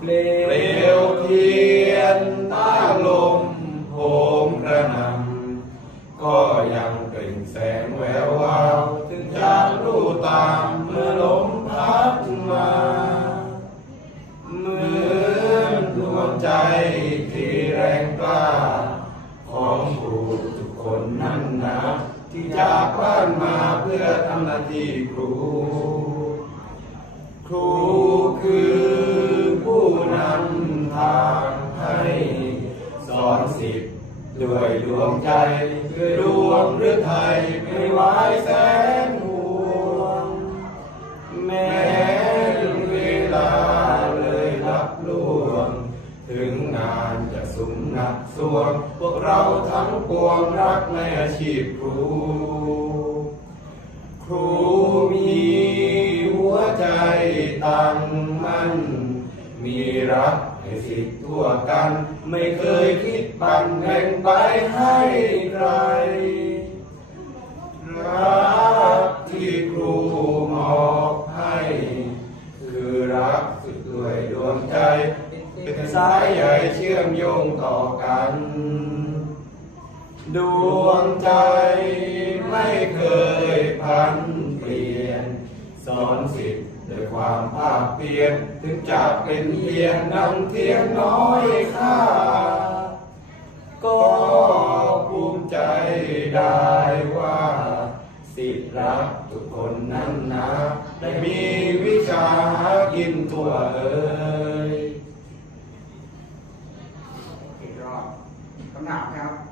เปลวเทียนใต้ลมโหมกระหนำก็ยังเปล่งแสงแวววาวถึงจะรู้ตามเมื่อลมพัดมาเหมือนดวงใจที่แรงกล้า ของครูทุกคนนั่นนะ ที่จากบ้านมาเพื่อทำหน้าที่ครู สอนสิทธิ์ด้วยดวงใจด้วยดวงหรือไทยไม่ไหวแสนห่วงแม้เวลาเลยรับล่วง ถึงงานจะสุมหนักสวง พวกเราทั้งปวงรักในอาชีพครู ครูมีหัวใจตั้งมั่น มีรักให้สิทธิ์ทั่วกัน ไม่เคยคิดปันแบ่งไปให้ใคร รักที่ครูมอบให้ คือรักสุดด้วยดวงใจ เป็นสายใยเชื่อมโยงต่อกัน ดวงใจไม่เคยปั่น สอนสิทธิ์ด้วยความภาคเพียรถึงจะเป็นเพียงนำเทียงน้อยค่าก็ภูมิใจได้ว่าสิทธิ์รักทุกคนนั้นนะได้มีวิชาหากินตัวเอ่ยอีกรอบคำถามครับ